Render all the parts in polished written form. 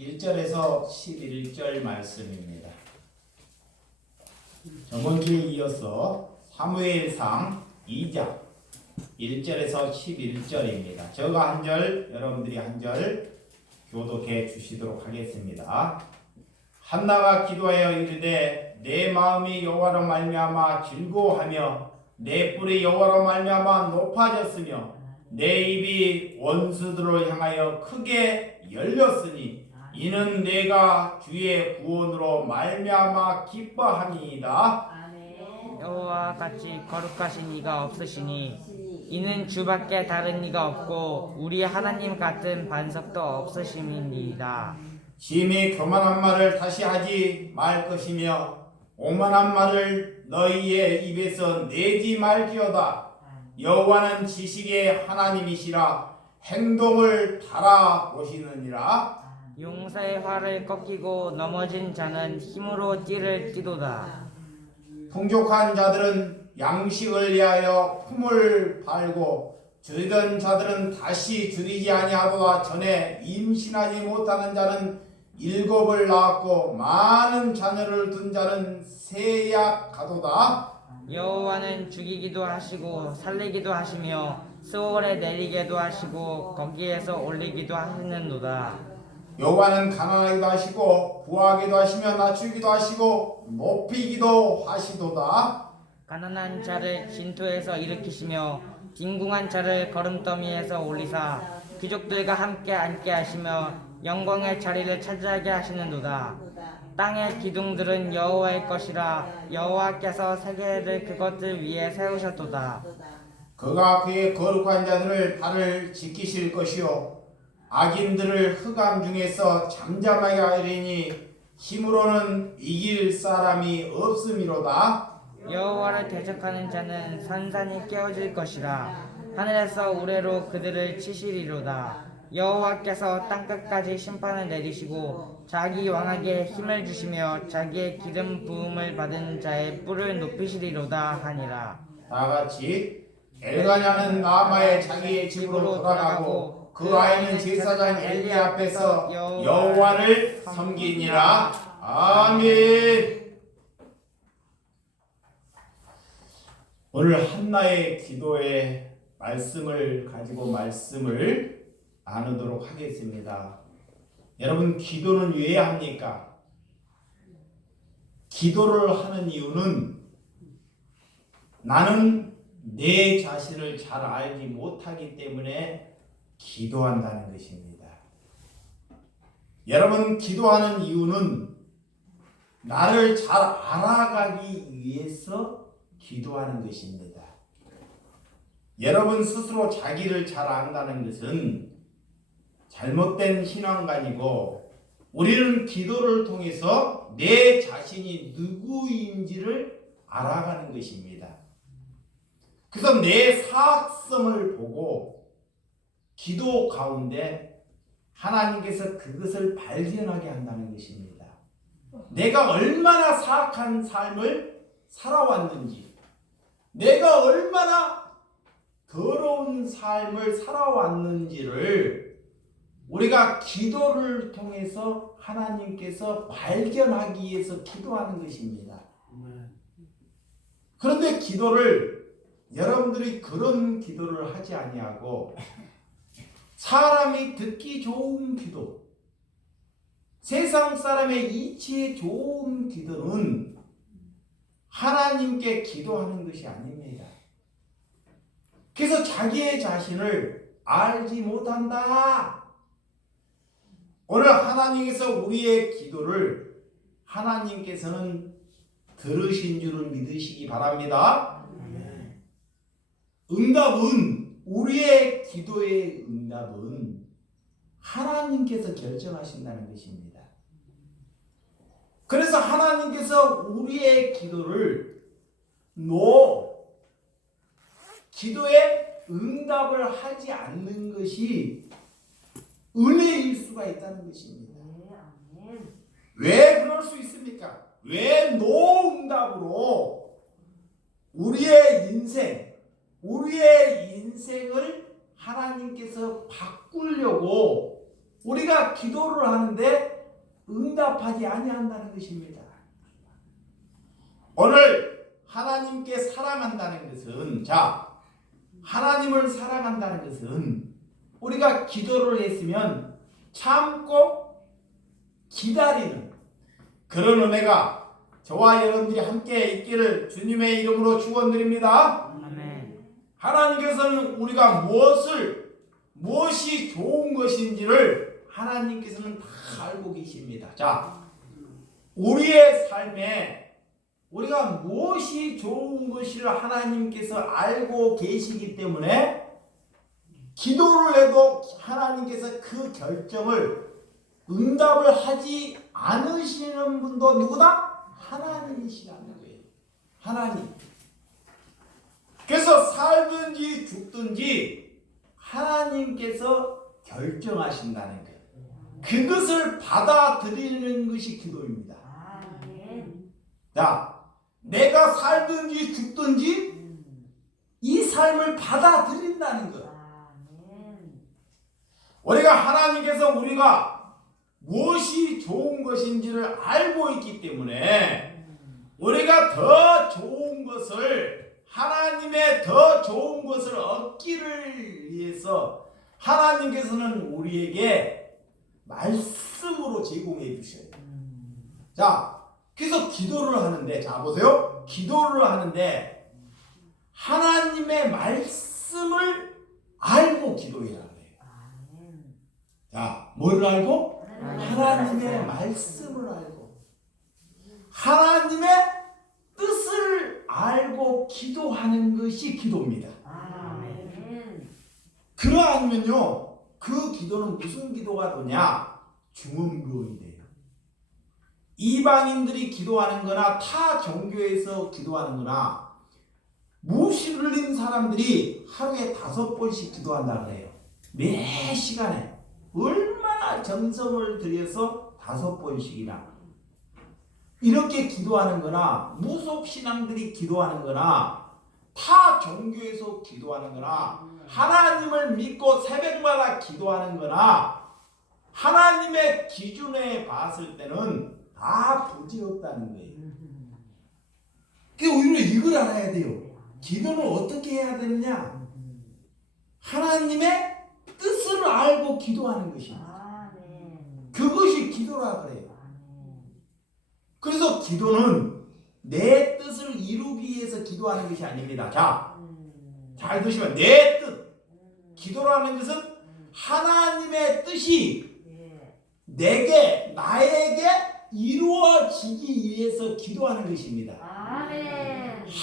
1절에서 11절 말씀입니다. 저번주에 이어서 사무엘상 2장 1절에서 11절입니다. 저가 한 절, 여러분들이 한 절 교독해 주시도록 하겠습니다. 한나가 기도하여 이르되 내 마음이 여호와로 말미암아 즐거워하며 내 뿔이 여호와로 말미암아 높아졌으며 내 입이 원수들을 향하여 크게 열렸으니 이는 내가 주의 구원으로 말미암아 기뻐함이니이다. 여호와와 같이 거룩하신 이가 없으시니 이는 주밖에 다른 이가 없고 우리 하나님 같은 반석도 없으심이니이다. 심히 교만한 말을 다시 하지 말 것이며 오만한 말을 너희의 입에서 내지 말지어다. 여호와는 지식의 하나님이시라 행동을 달아보시느니라. 용사의 활을 꺾이고 넘어진 자는 힘으로 띠를 띠도다. 풍족한 자들은 양식을 위하여 품을 팔고 줄이던 자들은 다시 줄이지 아니하도다. 전에 임신하지 못하는 자는 7을 낳았고 많은 자녀를 둔 자는 세약하도다. 여호와는 죽이기도 하시고 살리기도 하시며 스월에 내리게도 하시고 거기에서 올리기도 하시는도다. 여호와는 가난하기도 하시고 부하기도 하시며 낮추기도 하시고 높이기도 하시도다. 가난한 자를 진토에서 일으키시며 빈궁한 자를 거름더미에서 올리사 귀족들과 함께 앉게 하시며 영광의 자리를 차지하게 하시는도다. 땅의 기둥들은 여호와의 것이라 여호와께서 세계를 그것들 위에 세우셨도다. 그가 그의 거룩한 자들을 발을 지키실 것이요 악인들을 흑암 중에서 잠잠하게 하리니 힘으로는 이길 사람이 없음이로다. 여호와를 대적하는 자는 산산이 깨어질 것이라 하늘에서 우레로 그들을 치시리로다. 여호와께서 땅끝까지 심판을 내리시고 자기 왕에게 힘을 주시며 자기의 기름 부음을 받은 자의 뿔을 높이시리로다 하니라. 다같이 엘가냐는 라마에 자기의 집으로 돌아가고 그 아이는 제사장 엘리 앞에서 여호와를 섬기니라. 아멘. 오늘 한나의 기도의 말씀을 가지고 말씀을 나누도록 하겠습니다. 여러분, 기도는 왜 합니까? 기도를 하는 이유는 나는 내 자신을 잘 알지 못하기 때문에 기도한다는 것입니다. 여러분, 기도하는 이유는 나를 잘 알아가기 위해서 기도하는 것입니다. 여러분 스스로 자기를 잘 안다는 것은 잘못된 신앙관이고, 우리는 기도를 통해서 내 자신이 누구인지를 알아가는 것입니다. 그래서 내 사악성을 보고 기도 가운데 하나님께서 그것을 발견하게 한다는 것입니다. 내가 얼마나 사악한 삶을 살아왔는지, 내가 얼마나 더러운 삶을 살아왔는지를 우리가 기도를 통해서 하나님께서 발견하기 위해서 기도하는 것입니다. 그런데 기도를 여러분들이 그런 기도를 하지 아니하고 사람이 듣기 좋은 기도, 세상 사람의 이치에 좋은 기도는 하나님께 기도하는 것이 아닙니다. 그래서 자기의 자신을 알지 못한다. 오늘 하나님께서 우리의 기도를 하나님께서는 들으신 줄을 믿으시기 바랍니다. 응답은, 우리의 기도의 응답은 하나님께서 결정하신다는 것입니다. 그래서 하나님께서 우리의 기도를 기도에 응답을 하지 않는 것이 은혜일 수가 있다는 것입니다. 왜 그럴 수 있습니까? 왜 노응답으로 우리의 인생을 하나님께서 바꾸려고 우리가 기도를 하는데 응답하지 아니한다는 것입니다. 오늘 하나님께 사랑한다는 것은 하나님을 사랑한다는 것은 우리가 기도를 했으면 참고 기다리는 그런 은혜가 저와 여러분들이 함께 있기를 주님의 이름으로 축원드립니다. 아멘. 하나님께서는 우리가 무엇이 좋은 것인지를 하나님께서는 다 알고 계십니다. 우리의 삶에 우리가 무엇이 좋은 것을 하나님께서 알고 계시기 때문에 기도를 해도 하나님께서 그 결정을 응답을 하지 않으시는 분도 누구다? 하나님이시라는 거예요. 하나님. 그래서 살든지 죽든지 하나님께서 결정하신다는 거예요. 그것을 받아들이는 것이 기도입니다. 내가 살든지 죽든지 이 삶을 받아들인다는 것. 우리가 하나님께서 우리가 무엇이 좋은 것인지를 알고 있기 때문에 우리가 더 좋은 것을 하나님의 더 좋은 것을 얻기를 위해서 하나님께서는 우리에게 말씀으로 제공해 주셔요. 그래서 기도를 하는데 보세요. 기도를 하는데 하나님의 말씀을 알고 기도해야 해요. 뭘 알고? 하나님의 말씀을 알고 하나님의 뜻을 알고 기도하는 것이 기도입니다. 그러하면요 그 기도는 무슨 기도가 되냐? 중언부언이 돼요. 이방인들이 기도하는 거나 타 종교에서 기도하는 거나 무슬림 사람들이 하루에 5번씩 기도한다 그래요. 매 시간에 얼마나 정성을 들여서 5번씩이나 이렇게 기도하는 거나 무속신앙들이 기도하는 거나 타 종교에서 기도하는 거나 하나님을 믿고 새벽마다 기도하는 거나 하나님의 기준에 봤을 때는 다 부질없다는 거예요. 그래서 우리는 이걸 알아야 돼요. 기도는 어떻게 해야 되느냐? 하나님의 뜻을 알고 기도하는 것입니다. 그것이 기도라 그래요. 그래서 기도는 내 뜻을 이루기 위해서 기도하는 것이 아닙니다. 잘 드시면 내 뜻. 기도라는 것은 하나님의 뜻이 나에게 이루어지기 위해서 기도하는 것입니다.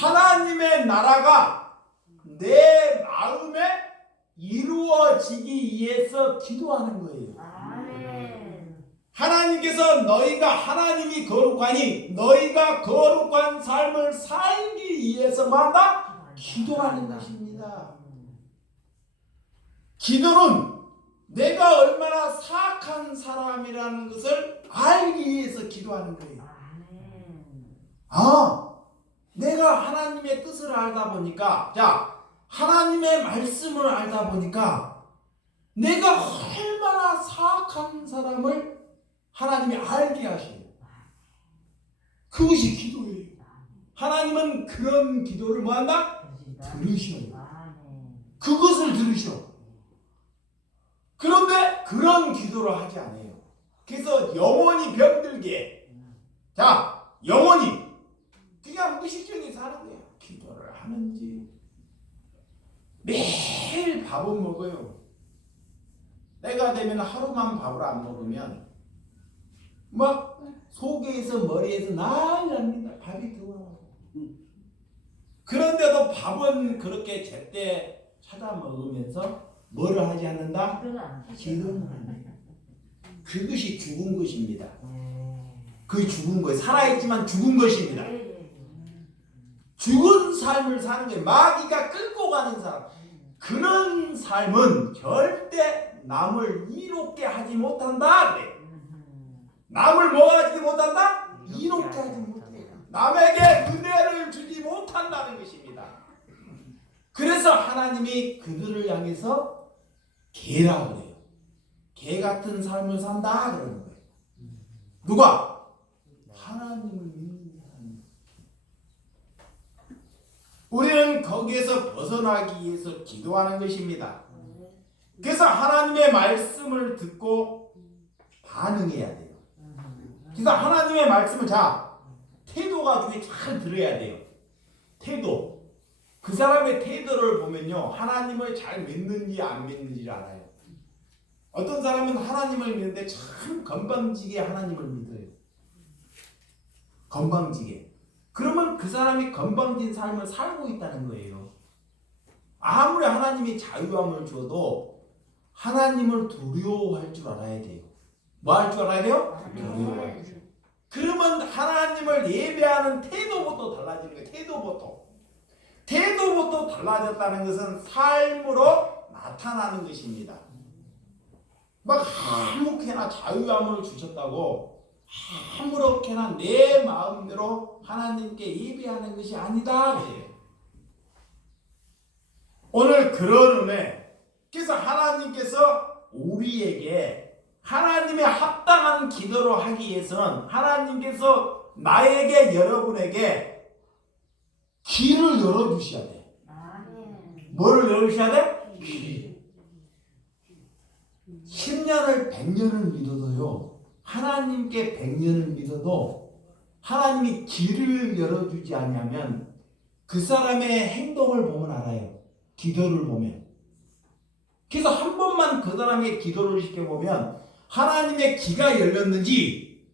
하나님의 나라가 내 마음에 이루어지기 위해서 기도하는 거예요. 하나님께서 하나님이 거룩하니 너희가 거룩한 삶을 살기 위해서 기도하는 것입니다. 기도는 내가 얼마나 사악한 사람이라는 것을 알기 위해서 기도하는 거예요. 내가 하나님의 뜻을 알다 보니까 하나님의 말씀을 알다 보니까 내가 얼마나 사악한 사람을 하나님이 알게 하셔요. 그것이 기도예요. 하나님은 그런 기도를 들으셔요. 그것을 들으셔. 그런데 그런 기도를 하지 않아요. 그래서 영원히 병들게 영원히 그냥 무식증이 사는 거예요. 기도를 하는지 매일 밥은 먹어요. 때가 되면 하루만 밥을 안 먹으면 막 속에서 머리에서 난리 납니다. 밥이 들어와요. 그런데도 밥은 그렇게 제때 찾아 먹으면서 뭐를 하지 않는다? 기도는 안 해요. 그것이 죽은 것입니다. 그 죽은 거예요. 살아있지만 죽은 것입니다. 죽은 삶을 사는 거예요. 마귀가 끌고 가는 사람. 그런 삶은 절대 남을 이롭게 하지 못한다. 그래. 남을 뭐 하지 못한다? 이롭게 하지 못해요. 남에게 은혜를 주지 못한다는 것입니다. 그래서 하나님이 그들을 향해서 개라 그래요. 개 같은 삶을 산다 그러는 거예요. 누가? 하나님을 믿는 사람. 우리는 거기에서 벗어나기 위해서 기도하는 것입니다. 그래서 하나님의 말씀을 듣고 반응해야 돼요. 그래서 하나님의 말씀을 태도가 중에 잘 들어야 돼요. 태도. 그 사람의 태도를 보면요, 하나님을 잘 믿는지 안 믿는지를 알아요. 어떤 사람은 하나님을 믿는데 참 건방지게 하나님을 믿어요. 건방지게. 그러면 그 사람이 건방진 삶을 살고 있다는 거예요. 아무리 하나님이 자유함을 줘도 하나님을 두려워할 줄 알아야 돼요. 뭐 할 줄 알아야 돼요? 두려워할 줄. 그러면 하나님을 예배하는 태도부터 달라지는 거예요. 태도부터 달라졌다는 것은 삶으로 나타나는 것입니다. 막 아무렇게나 자유함을 주셨다고 아무렇게나 내 마음대로 하나님께 예배하는 것이 아니다. 오늘 그런 은혜, 그래서 하나님께서 우리에게 하나님의 합당한 기도를 하기 위해서는 하나님께서 나에게, 여러분에게 길을 열어주셔야 돼. 뭐를 열어주셔야 돼? 길. 10년을 100년을 믿어도요, 하나님께 100년을 믿어도 하나님이 길을 열어주지 않으면 그 사람의 행동을 보면 알아요. 기도를 보면. 그래서 한 번만 그 사람의 기도를 시켜보면 하나님의 귀가 열렸는지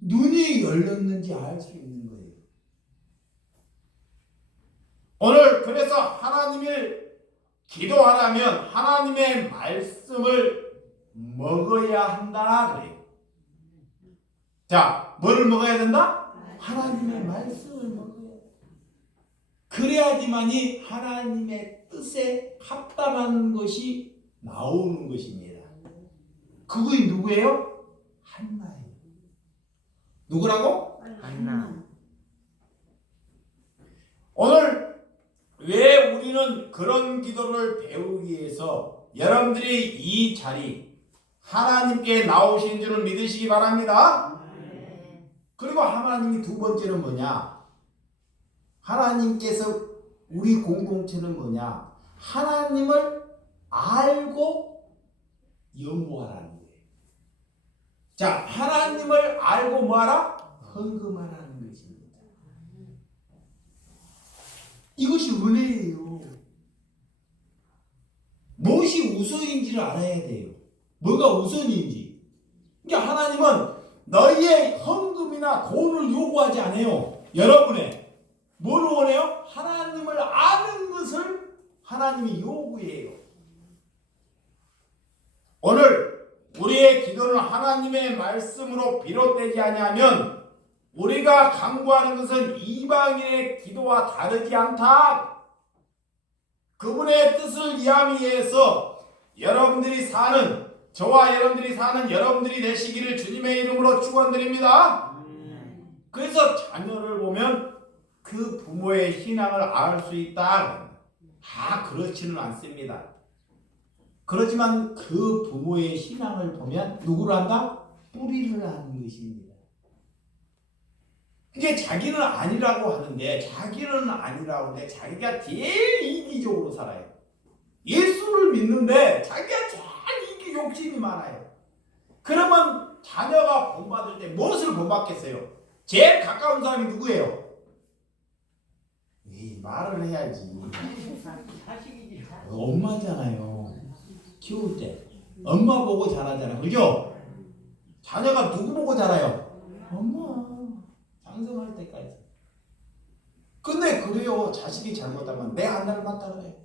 눈이 열렸는지 알 수 있는 거예요. 오늘 그래서 하나님을 기도하려면 하나님의 말씀을 먹어야 한다 그래요. 자, 뭐를 먹어야 된다? 하나님의 말씀을 먹어야 돼. 그래야지만이 하나님의 뜻에 합당한 것이 나오는 것입니다. 그분이 누구예요? 한나예요. 누구라고? 한나. 오늘 왜 우리는 그런 기도를 배우기 위해서 여러분들이 이 자리 하나님께 나오신 줄을 믿으시기 바랍니다. 그리고 하나님이 두 번째는 뭐냐? 하나님께서 우리 공동체는 뭐냐? 하나님을 알고 연구하라는 거예요. 자, 하나님을 알고 뭐하라? 헌금하라는 것입니다. 이것이 은혜예요. 무엇이 우선인지를 알아야 돼요. 뭐가 우선인지. 그러니까 하나님은 너희의 헌금이나 돈을 요구하지 않아요. 여러분의 뭘 원해요? 하나님을 아는 것을 하나님이 요구해요. 오늘 우리의 기도는 하나님의 말씀으로 비롯되지 아니하면 우리가 강구하는 것은 이방인의 기도와 다르지 않다. 그분의 뜻을 이해하기 위해서 여러분들이 사는, 저와 여러분들이 사는 여러분들이 되시기를 주님의 이름으로 축원드립니다. 그래서 자녀를 보면 그 부모의 신앙을 알 수 있다. 다 그렇지는 않습니다. 그렇지만 그 부모의 신앙을 보면 누구를 한다? 뿌리를 아는 것입니다. 이게 자기는 아니라고 하는데 자기가 제일 이기적으로 살아요. 예수를 믿는데 자기가 제일 욕심이 많아요. 그러면 자녀가 본받을 때 무엇을 본받겠어요? 제일 가까운 사람이 누구예요? 말을 해야지. 엄마잖아요. 키울 때 엄마 보고 자라잖아, 그죠? 자녀가 누구 보고 자라요? 엄마. 장성할 때까지. 근데 그래요, 자식이 잘못하면 내 안 닮았다 그래.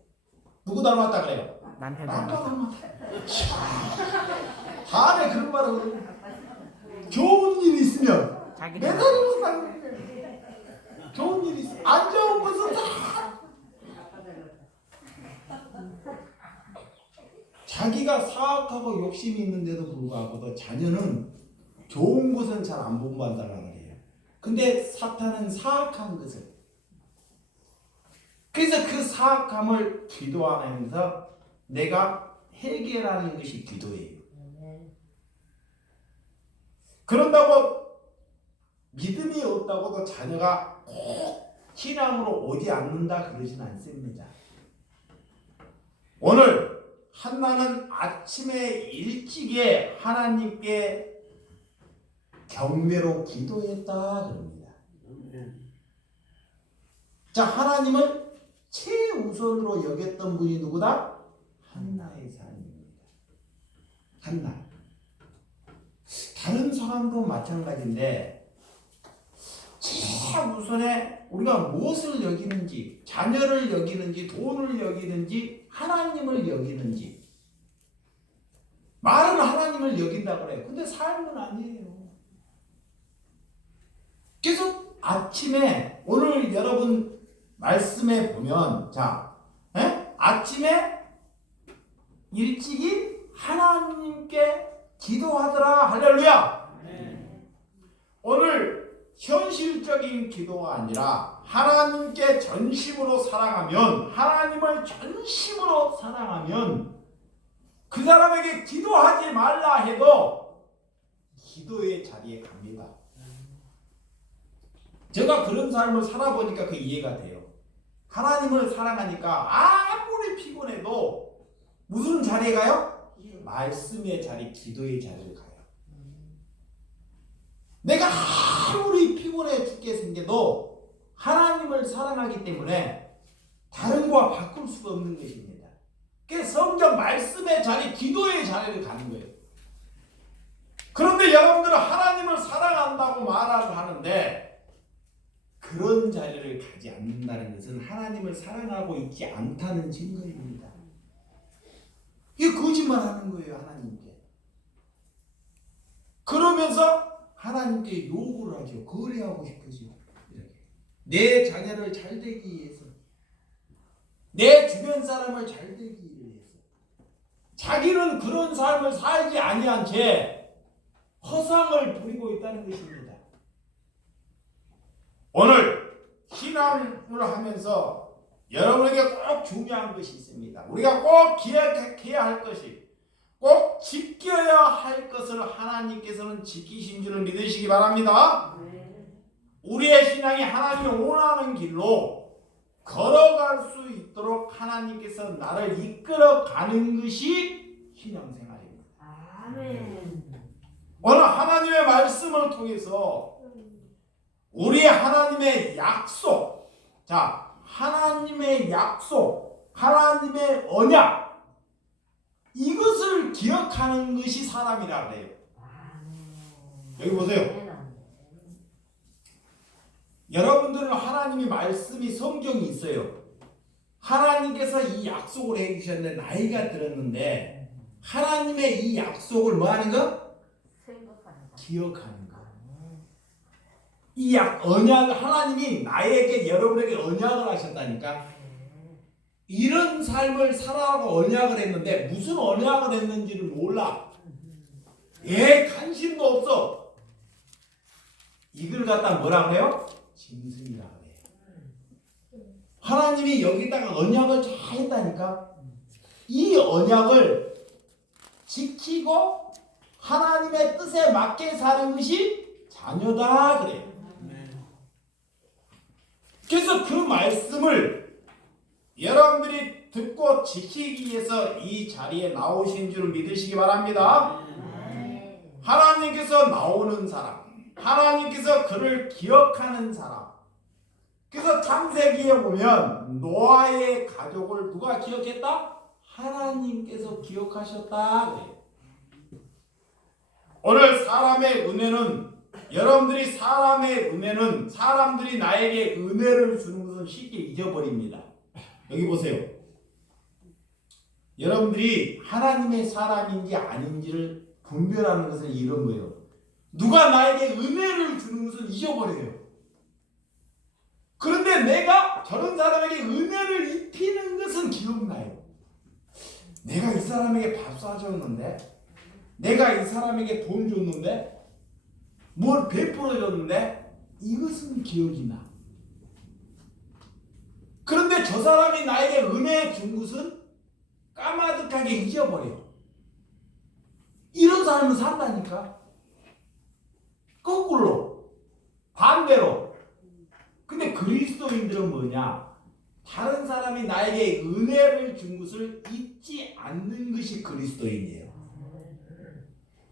누구 닮았다 그래요? 남편 닮았다. 다음에 그런 말을 그래. 좋은 일 있으면 자기 내 닮았다 그래. 좋은 일 있어. 안 좋은 것은 다 자기가 사악하고 욕심이 있는데도 불구하고도 자녀는 좋은 것은 잘 안 본받는다는 거예요. 근데 사탄은 사악한 것을, 그래서 그 사악함을 기도하면서 내가 해결하는 것이 기도예요. 그런다고 믿음이 없다고도 자녀가 꼭 신앙으로 오지 않는다 그러진 않습니다. 오늘 한나는 아침에 일찍에 하나님께 경배로 기도했다 그럽니다. 자, 하나님을 최우선으로 여겼던 분이 누구다? 한나의 사람입니다. 한나. 다른 사람도 마찬가지인데 최우선에 우리가 무엇을 여기는지, 자녀를 여기는지, 돈을 여기는지, 하나님을 여기는지. 말은 하나님을 여긴다 그래요. 근데 삶은 아니에요. 그래서 아침에 오늘 여러분 말씀에 보면 아침에 일찍이 하나님께 기도하더라. 할렐루야. 오늘 현실적인 기도가 아니라 하나님께 전심으로 사랑하면, 하나님을 전심으로 사랑하면 그 사람에게 기도하지 말라 해도 기도의 자리에 갑니다. 제가 그런 삶을 살아보니까 그 이해가 돼요. 하나님을 사랑하니까 아무리 피곤해도 무슨 자리에 가요? 말씀의 자리, 기도의 자리를 가요. 내가 아무리 피곤해 죽게 생겨도 하나님을 사랑하기 때문에 다른 거와 바꿀 수가 없는 것입니다. 그래서 성경 말씀의 자리, 기도의 자리를 가는 거예요. 그런데 여러분들은 하나님을 사랑한다고 말을 하는데 그런 자리를 가지 않는다는 것은 하나님을 사랑하고 있지 않다는 증거입니다. 이게 거짓말하는 거예요, 하나님께. 그러면서 하나님께 요구를 하죠. 거래하고 싶으죠. 이렇게. 내 자녀를 잘 되기 위해서, 내 주변 사람을 잘 되기 위해서. 자기는 그런 삶을 살지 아니한 채 허상을 부리고 있다는 것입니다. 오늘 신앙을 하면서 여러분에게 꼭 중요한 것이 있습니다. 우리가 꼭 기억해야 할 것이, 꼭 지켜야 할 것을 하나님께서는 지키신 줄을 믿으시기 바랍니다. 우리의 신앙이 하나님이 원하는 길로 걸어갈 수 있도록 하나님께서 나를 이끌어가는 것이 신앙생활입니다. 아멘. 오늘 하나님의 말씀을 통해서 우리 하나님의 약속, 하나님의 약속, 하나님의 언약, 이것을 기억하는 것이 사람이라 그래요. 여기 보세요. 여러분들은 하나님의 말씀이 성경이 있어요. 하나님께서 이 약속을 해주셨는데 나이가 들었는데 하나님의 이 약속을 뭐 하는 거? 기억하는 거. 이 언약을 하나님이 나에게, 여러분에게 언약을 하셨다니까. 이런 삶을 살아가고 언약을 했는데 무슨 언약을 했는지를 몰라. 관심도 없어. 이걸 갖다 뭐라 그래요? 짐승이라 그래요. 하나님이 여기다가 언약을 잘 했다니까. 이 언약을 지키고 하나님의 뜻에 맞게 사는 것이 자녀다 그래요. 그래서 그 말씀을 여러분들이 듣고 지키기 위해서 이 자리에 나오신 줄 믿으시기 바랍니다. 하나님께서 나오는 사람, 하나님께서 그를 기억하는 사람. 그래서 창세기에 보면 노아의 가족을 누가 기억했다? 하나님께서 기억하셨다 그래요. 오늘 사람의 은혜는, 여러분들이 사람의 은혜는, 사람들이 나에게 은혜를 주는 것은 쉽게 잊어버립니다. 여기 보세요. 여러분들이 하나님의 사람인지 아닌지를 분별하는 것은 이런 거예요. 누가 나에게 은혜를 주는 것은 잊어버려요. 그런데 내가 저런 사람에게 은혜를 입히는 것은 기억나요. 내가 이 사람에게 밥 사줬는데, 내가 이 사람에게 돈 줬는데, 뭘 베풀어줬는데 이것은 기억이 나. 그런데 저 사람이 나에게 은혜 준 것은 까마득하게 잊어버려. 이런 사람은 산다니까. 거꾸로 반대로. 근데 그리스도인들은 뭐냐? 다른 사람이 나에게 은혜를 준 것을 잊지 않는 것이 그리스도인이에요.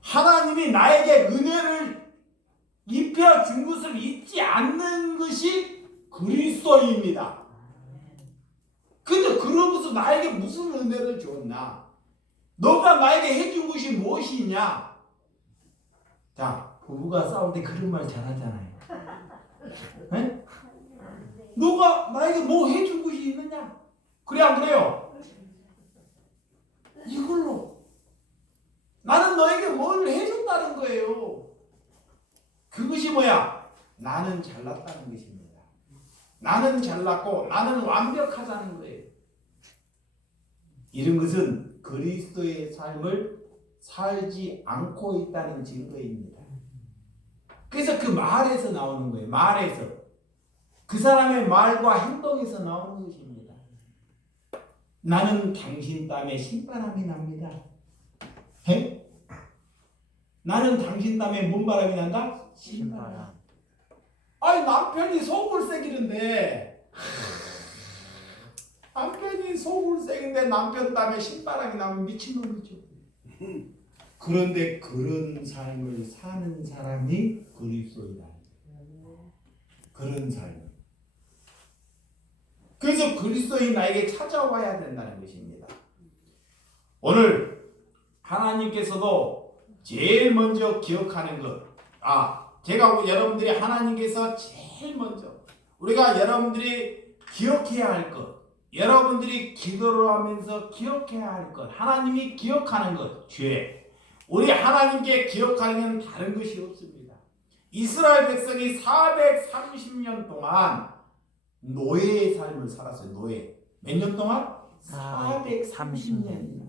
하나님이 나에게 은혜를 입혀 준 것을 잊지 않는 것이 그리스도인입니다. 근데 그러면서 나에게 무슨 은혜를 줬나? 너가 나에게 해준 것이 무엇이냐? 자, 부부가 싸울 때 그런 말 잘하잖아요. 네? 너가 나에게 뭐 해준 것이 있느냐? 그래 안 그래요? 이걸로 나는 너에게 뭘 해줬다는 거예요. 그것이 뭐야? 나는 잘났다는 것입니다. 나는 잘났고 나는 완벽하다는 거예요. 이런 것은 그리스도의 삶을 살지 않고 있다는 증거입니다. 그래서 그 말에서 나오는 거예요. 말에서. 그 사람의 말과 행동에서 나오는 것입니다. 나는 당신 땀에 신바람이 납니다. 에? 나는 당신 땀에 뭔 바람이 난다? 신바람. 아니 남편이 속을 새기는데 남편 땀에 신바람이 나면 미친놈이죠. 그런데 그런 삶을 사는 사람이 그리스도이다. 그런 삶. 그래서 그리스도인 나에게 찾아와야 된다는 것입니다. 오늘 하나님께서도 제일 먼저 기억하는 것. 제가 여러분들이 하나님께서 제일 먼저 우리가 여러분들이 기억해야 할 것. 여러분들이 기도를 하면서 기억해야 할 것. 하나님이 기억하는 것. 죄. 우리 하나님께 기억하는 건 다른 것이 없습니다. 이스라엘 백성이 430년 동안 노예의 삶을 살았어요. 노예. 몇 년 동안? 430년.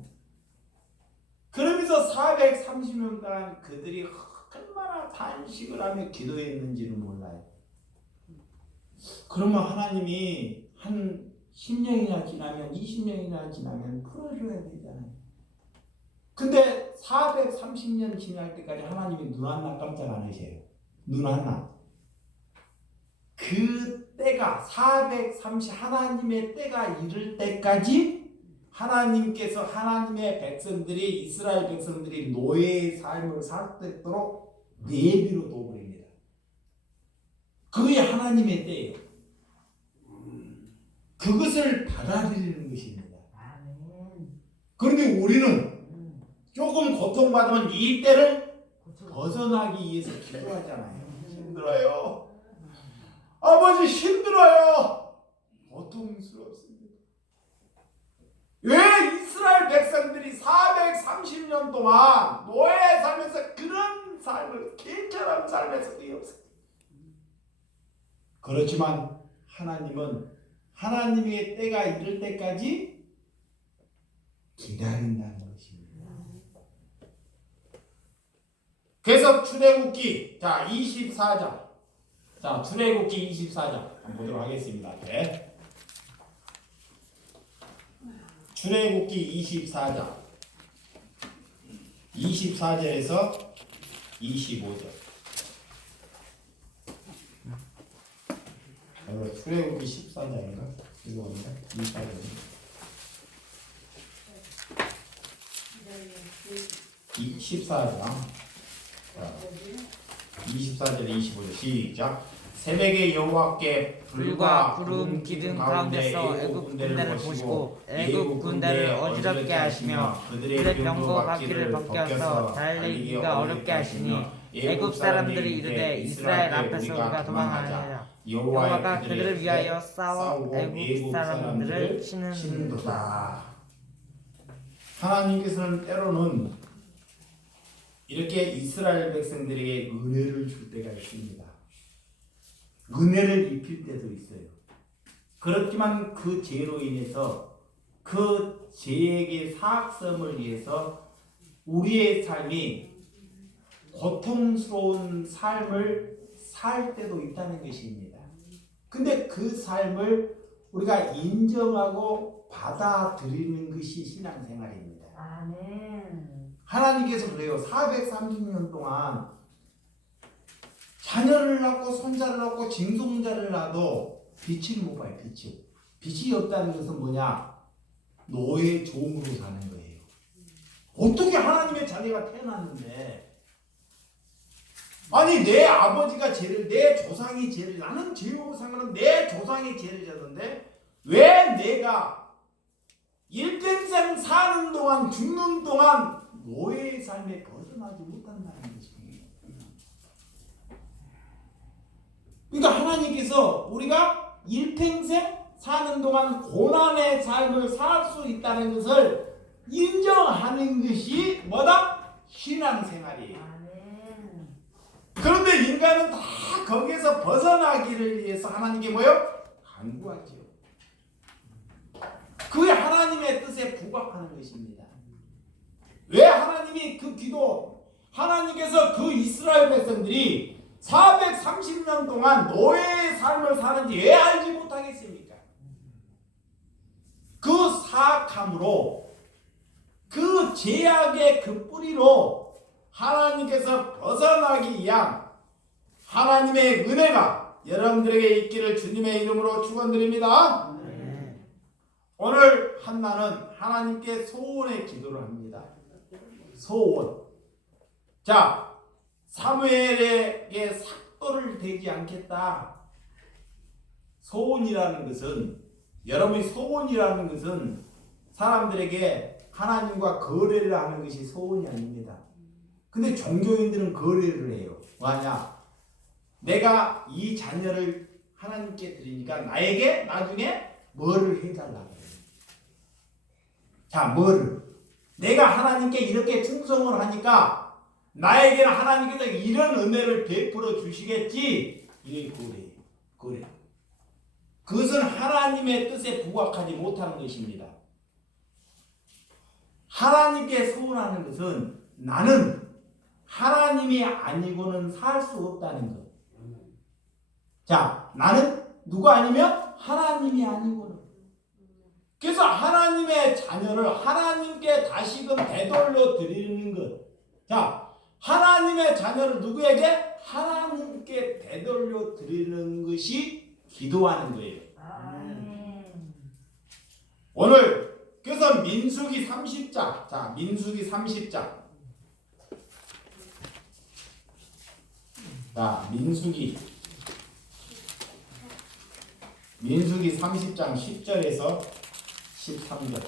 그러면서 430년 동안 그들이 얼마나 단식을 하며 기도했는지는 몰라요. 그러면 하나님이 한 10년이나 지나면 20년이나 지나면 풀어줘야 되잖아요. 근데 430년 지날 때까지 하나님이 눈 하나 깜짝 안 하세요. 눈 하나. 그 때가 430 하나님의 때가 이를 때까지 하나님께서 하나님의 백성들이 이스라엘 백성들이 노예의 삶을 살도록 내비로 둬버립니다. 그게 하나님의 때예요. 그것을 받아들이는 것입니다. 그런데 우리는 조금 고통받으면 이 때를 벗어나기 위해서 기도하잖아요. 힘들어요. 아버지 힘들어요. 고통스럽습니다. 왜 이스라엘 백성들이 430년 동안 노예에 살면서 그런 삶을 개처럼 살면서 없어요. 그렇지만 하나님은 하나님의 때가 이를 때까지 기다린다는 것입니다. 그래서 출애굽기 24장. 자, 출애굽기 24장 한번 보도록 하겠습니다. 네. 출애굽기 24장 24절에서 25절. 출애굽기 14장인가? 이거 뭔가? 24장 24절에 25절 시작. 새벽에 여호와께 불과 구름 기둥 가운데서 애굽 군대를 보시고 애굽 군대를 어지럽게 하시며 그들의 병거 바퀴를 벗겨서 달리기가 어렵게 하시니 애굽 사람들이 이르되 이스라엘 앞에서 우리가 도망하리라. 여호와가 그들을 위하여 싸워 애굽 사람들을 치는도다. 하나님께서는 때로는 이렇게 이스라엘 백성들에게 은혜를 줄 때가 있습니다. 은혜를 입힐 때도 있어요. 그렇지만 그 죄로 인해서 그 죄에게 사악섬을 위해서 우리의 삶이 고통스러운 삶을 살 때도 있다는 것입니다. 근데 그 삶을 우리가 인정하고 받아들이는 것이 신앙생활입니다. 아멘. 하나님께서 그래요. 430년 동안 자녀를 낳고 손자를 낳고 징송자를 낳아도 빛을 못 봐요. 빛이 없다는 것은 뭐냐? 노예 종으로 사는 거예요. 어떻게 하나님의 자녀가 태어났는데, 아니 내 아버지가 죄를, 내 조상이 죄를, 나는 죄하고 상관은 내 조상이 죄를 졌는데 왜 내가 일평생 사는 동안, 죽는 동안 노예의 삶에 벗어나지 못한다는 것입니다. 그러니까 하나님께서 우리가 일평생 사는 동안 고난의 삶을 살 수 있다는 것을 인정하는 것이 뭐다? 신앙생활이에요. 그런데 인간은 다 거기에서 벗어나기를 위해서 하나님께 뭐요? 간구하죠. 그게 하나님의 뜻에 부합하는 것입니다. 왜 하나님이 그 기도, 하나님께서 그 이스라엘 백성들이 430년 동안 노예의 삶을 사는지 왜 알지 못하겠습니까? 그 사악함으로, 그 죄악의 그 뿌리로 하나님께서 벗어나기 위한 하나님의 은혜가 여러분들에게 있기를 주님의 이름으로 축원드립니다. 오늘 한나는 하나님께 소원의 기도를 합니다. 소원. 자, 사무엘에게 삭도를 대지 않겠다. 소원이라는 것은, 여러분이 소원이라는 것은 사람들에게 하나님과 거래를 하는 것이 소원이 아닙니다. 근데 종교인들은 거래를 해요. 뭐하냐? 내가 이 자녀를 하나님께 드리니까 나에게 나중에 뭐를 해달라고 해요. 자, 뭐를? 내가 하나님께 이렇게 충성을 하니까 나에게는 하나님께서 이런 은혜를 베풀어 주시겠지. 이게 거래예요. 거래. 그것은 하나님의 뜻에 부합하지 못하는 것입니다. 하나님께 소원하는 것은 나는 하나님이 아니고는 살 수 없다는 것. 자, 나는 누가 아니면 하나님이 아니고는. 그래서 하나님의 자녀를 하나님께 다시금 되돌려 드리는 것. 자, 하나님의 자녀를 누구에게? 하나님께 되돌려 드리는 것이 기도하는 거예요. 오늘 그래서 민수기 30장. 자, 민수기 30장. 자, 민수기 30장 10절에서 13절.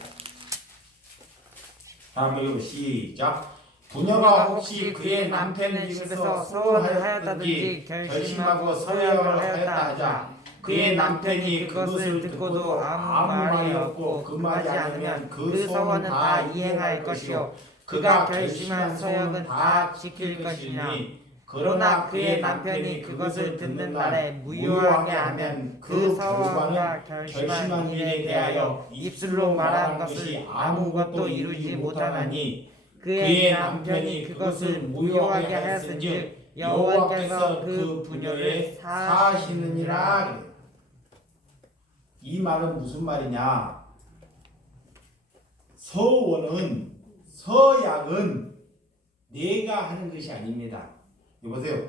자, 한번 읽어 시작. 부녀가 혹시 그의 남편 집에서 소원을 하였다든지 결심하고 서약을 하였다 하자 그의 남편이 그것을 듣고도 아무 말이 없고 금하지 않으면 그 소원은 다 이행할 것이요 그가 결심한 서약은 다 지킬 것이니 그러나 그의 남편이 그것을 듣는 날에 무효하게 하면 그 서원과 결심한 일에 대하여 입술로 말한 것을 아무것도 이루지 못하나니 그의 남편이 그것을 무효하게 하였은즉 여호와께서 그 부녀를 사하시느니라. 이 말은 무슨 말이냐? 서원은, 서약은 내가 하는 것이 아닙니다. 여보세요.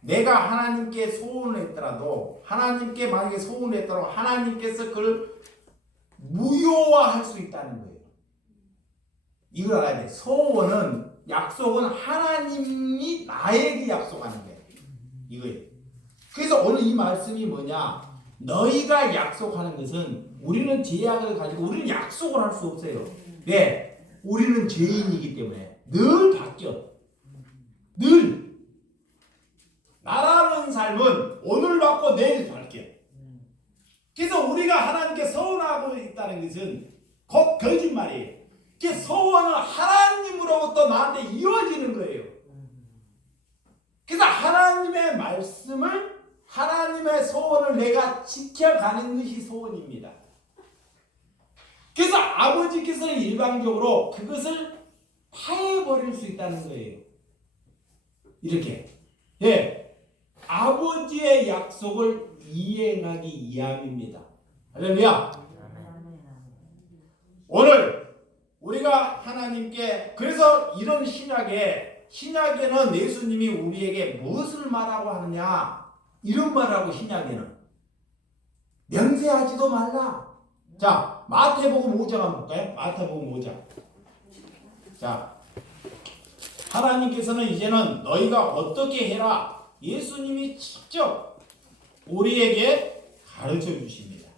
내가 하나님께 소원을 했더라도, 하나님께 만약에 소원을 했더라도 하나님께서 그걸 무효화할 수 있다는 거예요. 이걸 알아야 돼. 소원은, 약속은 하나님이 나에게 약속하는 거예요. 이거예요. 그래서 오늘 이 말씀이 뭐냐? 너희가 약속하는 것은, 우리는 죄악을 가지고 우리는 약속을 할 수 없어요. 왜? 우리는 죄인이기 때문에 늘 바뀌어. 늘. 나라는 삶은 오늘 받고 내일 바뀌어. 그래서 우리가 하나님께 서원하고 있다는 것은 곧 거짓말이에요. 그 소원은 하나님으로부터 나한테 이루어지는 거예요. 그래서 하나님의 말씀을, 하나님의 소원을 내가 지켜가는 것이 소원입니다. 그래서 아버지께서는 일방적으로 그것을 파해버릴 수 있다는 거예요. 이렇게. 예. 아버지의 약속을 이행하기 위함입니다. 할렐루야. 오늘 우리가 하나님께, 그래서 이런 신약에 신약에는 예수님이 우리에게 무엇을 말하고 하느냐? 이런 말하고 신약에는 맹세하지도 말라. 자, 마태복음 5장 한번 볼까요? 마태복음 5장. 자, 하나님께서는 이제는 너희가 어떻게 해라. 예수님이 직접 우리에게 가르쳐 주십니다.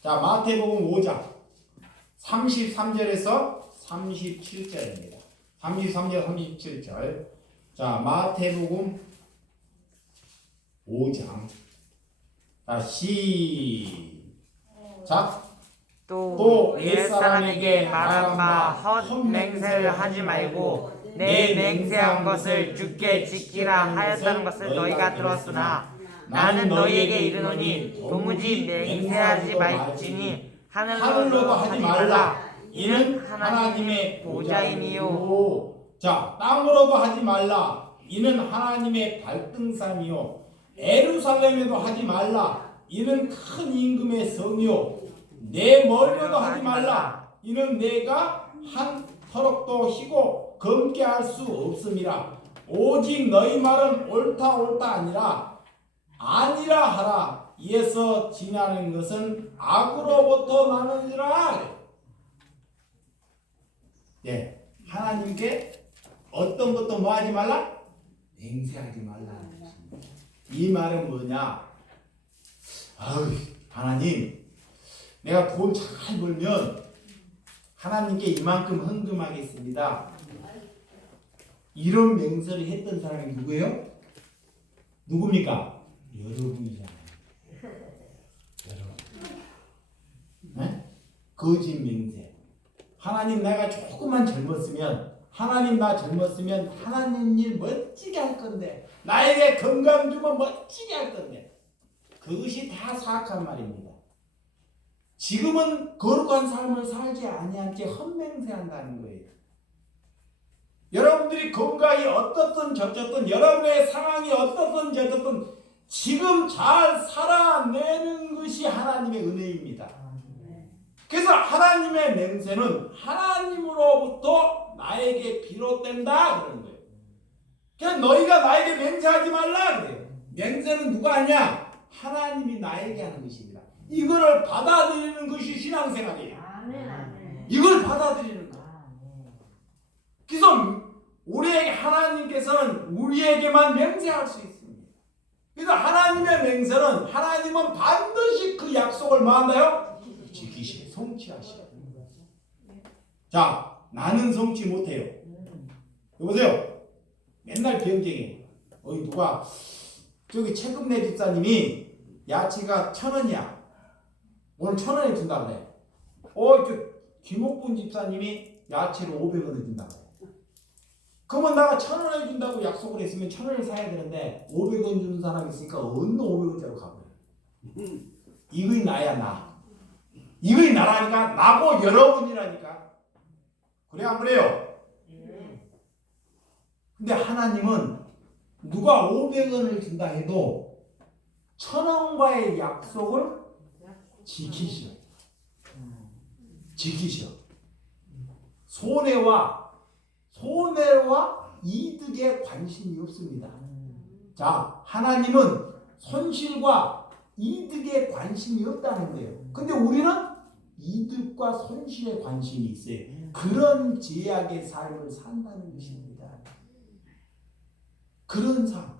자, 마태복음 5장 33절에서 37절입니다. 33절, 37절. 자, 마태복음 5장. 자, 시작. 또 옛사람에게 말한 바 헛맹세를 하지 말고 내 맹세한 것을 주께 지키라 하였다는 것을 너희가 들었으나 나는 너희에게 이르노니 도무지 맹세하지 말지니 하늘로도 하지 말라. 이는 하나님의 보좌이니요. 자, 땅으로도 하지 말라. 이는 하나님의 발등산이요. 에루살렘에도 하지 말라. 이는 큰 임금의 성이요. 내 머리로도 하지 말라. 이는 내가 한 터럭도 희고 검게 할 수 없음이라. 오직 너희 말은 옳다 옳다 아니라 하라. 이에서 지나는 것은 악으로부터 나느니라. 예, 하나님께 어떤 것도 뭐 하지 말라? 맹세하지 말라는 것입니다. 이 말은 뭐냐? 아유, 하나님, 내가 돈 잘 벌면 하나님께 이만큼 헌금하겠습니다. 이런 맹세를 했던 사람이 누구예요? 누굽니까? 여러분이잖아요. 여러분. 네? 거짓 맹세. 하나님, 내가 조금만 젊었으면, 하나님 나 젊었으면 하나님 일 멋지게 할 건데, 나에게 건강 주면 멋지게 할 건데, 그것이 다 사악한 말입니다. 지금은 거룩한 삶을 살지 아니한 채 헛맹세한다는 거예요. 여러분들이 건강이 어떻든 저쨌든, 여러분의 상황이 어떻든 저쨌든 지금 잘 살아내는 것이 하나님의 은혜입니다. 그래서 하나님의 맹세는 하나님으로부터 나에게 비롯된다 그런 거예요. 그래서 너희가 나에게 맹세하지 말라 그래요. 맹세는 누가 하냐? 하나님이 나에게 하는 것입니다. 이거를 받아들이는 것이 신앙생활이에요. 이걸 받아들이는 거예요. 그래서 우리에게 하나님께서는 우리에게만 맹세할 수 있습니다. 그래서 하나님의 맹세는 하나님은 반드시 그 약속을 뭐 한다요? 지키시고 성취하시고. 자, 나는 성취 못해요. 여보세요. 맨날 병쟁이에요. 누가 저기 최금래 집사님이 야채가 1,000원이야. 오늘 1,000원에 준다 그래. 저 김옥분 집사님이 야채를 500원에 준다 그래. 그러면 나가 1,000원에 준다고 약속을 했으면 1,000원을 사야 되는데 500원 주는 사람이 있으니까 어느 500원짜리로 가버려. 이거이 나야 나. 이거이 나라니까. 나고 여러분이라니까. 그래 안 그래요? 근데 하나님은 누가 500원을 준다 해도 1,000원과의 약속을 지키셔. 손해와 이득에 관심이 없습니다. 자, 하나님은 손실과 이득에 관심이 없다는 거예요. 근데 우리는 이득과 손실에 관심이 있어요. 그런 제약의 삶을 산다는 것입니다. 그런 삶.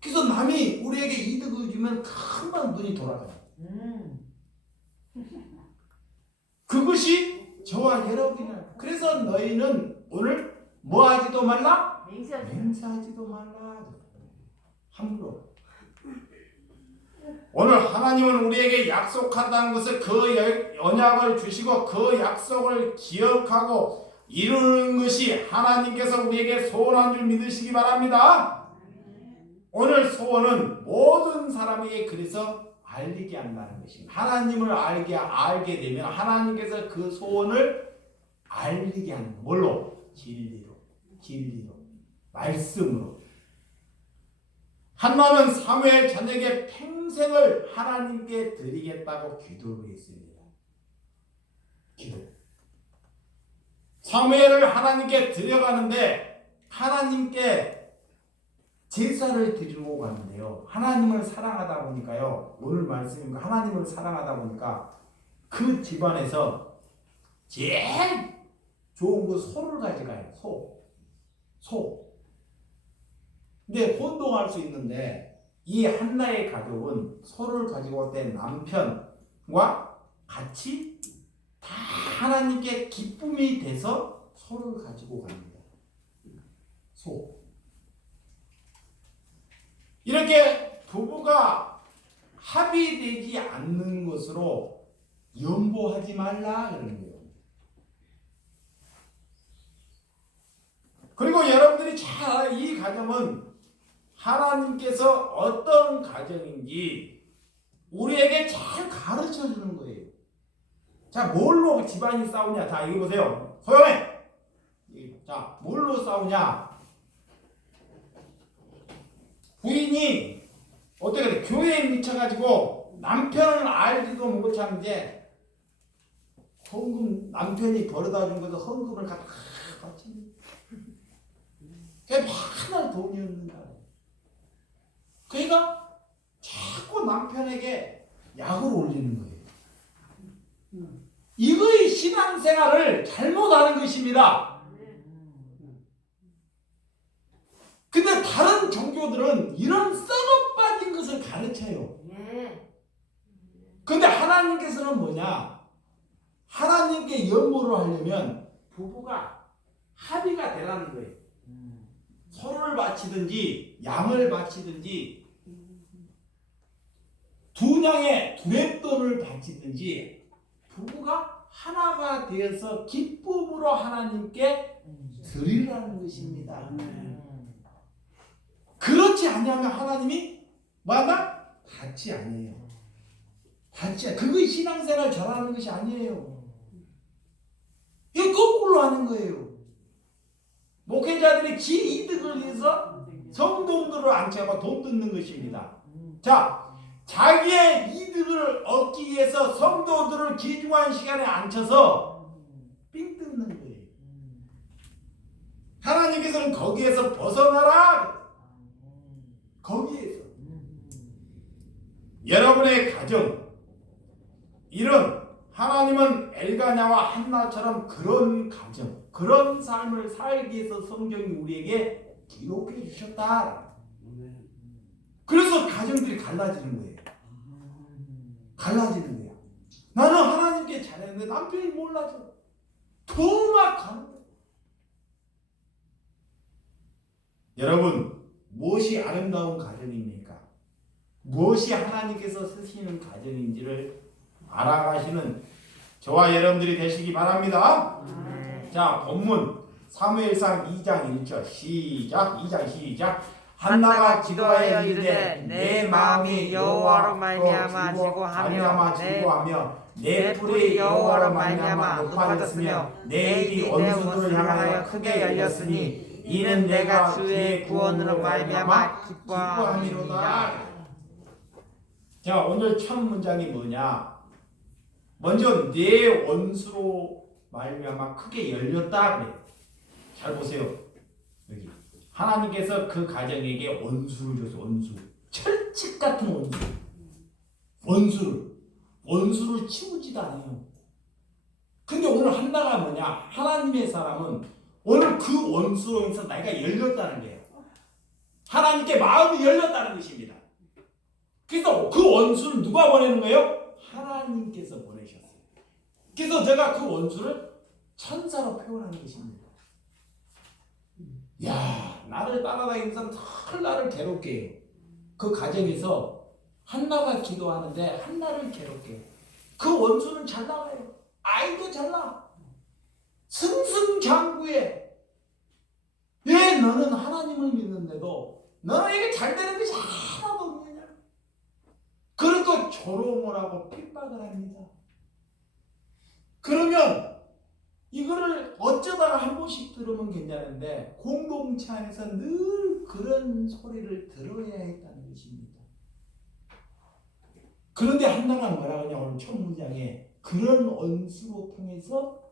그래서 남이 우리에게 이득을 주면 금방 눈이 돌아가요. 그것이 저와 여러분이라. 그래서 너희는 오늘 뭐 하지도 말라? 맹세하지도 말라. 함부로. 오늘 하나님은 우리에게 약속한다는 것을 그 언약을 주시고 그 약속을 기억하고 이루는 것이 하나님께서 우리에게 소원한 줄 믿으시기 바랍니다. 오늘 소원은 모든 사람에게 그래서 알리게 한다는 것입니다. 하나님을 알게 되면 하나님께서 그 소원을 알리게 하는 거. 뭘로? 진리로, 말씀으로. 한나는 사무엘 자녀에게 평생을 하나님께 드리겠다고 기도를 했습니다. 기도. 사무엘을 하나님께 드려가는데 하나님께 제사를 드리고 가는데요. 하나님을 사랑하다 보니까요. 오늘 말씀인 거 하나님을 사랑하다 보니까 그 집안에서 제일 좋은 거 소를 가져가요. 소. 근데 혼동할 수 있는데 이 한나의 가족은 소를 가지고 온 남편과 같이 다 하나님께 기쁨이 돼서 소를 가지고 갑니다. 소. 이렇게 부부가 합의되지 않는 것으로 연보하지 말라 그러는 거예요. 그리고 여러분들이 잘 이 가정은 하나님께서 어떤 가정인지 우리에게 잘 가르쳐 주는 거예요. 자, 뭘로 집안이 싸우냐? 자, 이거 보세요. 소영해. 자, 뭘로 싸우냐? 부인이 어떻게 돼? 교회에 미쳐가지고 남편을 알지도 못하는 게 헌금 남편이 벌어다 준 것도 헌금을 갖다 바치는. 그게 맨날 돈이 없는 거야. 그러니까 자꾸 남편에게 약을 올리는 거예요. 이거의 신앙생활을 잘못하는 것입니다. 근데 다른 종교들은 이런 썩어 빠진 것을 가르쳐요. 근데 하나님께서는 뭐냐? 하나님께 연모를 하려면 부부가 합의가 되라는 거예요. 소를 바치든지 양을 바치든지 두 냥의 두렛돈을 바치든지 부부가 하나가 되어서 기쁨으로 하나님께 드리라는 것입니다. 그렇지 않으면 하나님이 뭐한다? 받지 아니에요. 받지. 그거 신앙생활 잘하는 것이 아니에요. 이거 거꾸로 하는 거예요. 목회자들이 지 이득을 위해서 성도들을 앉혀서 돈 뜯는 것입니다. 자, 자기의 이득을 얻기 위해서 성도들을 귀중한 시간에 앉혀서 삥 뜯는 거예요. 하나님께서는 거기에서 벗어나라. 거기에서 여러분의 가정 이런 하나님은 엘가냐와 한나처럼 그런 가정 그런 삶을 살기 위해서 성경이 우리에게 기록해 주셨다. 그래서 가정들이 갈라지는 거예요. 갈라지는 거야. 나는 하나님께 잘했는데 남편이 몰라서 도막 가는 거예요. 여러분 무엇이 아름다운 가정입니까? 무엇이 하나님께서 쓰시는 가정인지를 알아가시는 저와 여러분들이 되시기 바랍니다. 자, 본문 사무엘상 2장 1절 시작. 2장 시작. 한나가 기도하여 이르되 내 마음이 여호와로 말미암아 즐거워하며 내 뿔이 여호와로 말미암아 높아졌으며 내 입이 원수들을 향하여 크게 열렸으니 이는 내가 주의 구원으로 말미암아 기뻐함이로다. 자, 오늘 첫 문장이 뭐냐? 먼저 내 원수로 말미암아 크게 열렸다 그래. 잘 보세요. 여기 하나님께서 그 가정에게 원수를 줬어. 원수. 철칙 같은 원수. 원수를 치우지도 않아요. 근데 오늘 한나가 뭐냐? 하나님의 사람은 오늘 그 원수로 인해서 내가 열렸다는 거예요. 하나님께 마음이 열렸다는 것입니다. 그래서 그 원수를 누가 보내는 거예요? 하나님께서 보내셨어요. 그래서 제가 그 원수를 천사로 표현하는 것입니다. 야, 나를 따라다니면서 늘 나를 괴롭게 해요. 그 가정에서 한나가 기도하는데 한나를 괴롭게 해요. 그 원수는 잘 나가요. 아이도 잘 나가. 승승장구해. 왜 너는 하나님을 믿는데도 너에게 잘 되는 것이 하나도 없느냐? 그리고 조롱을 하고 핍박을 합니다. 그러면 이거를 어쩌다가 한 번씩 들으면 괜찮은데 공동체 안에서 늘 그런 소리를 들어야 했다는 것입니다. 그런데 한나가 뭐라 하냐? 오늘 첫 문장에 그런 원수로 통해서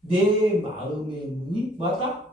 내 마음의 문이 뭐다?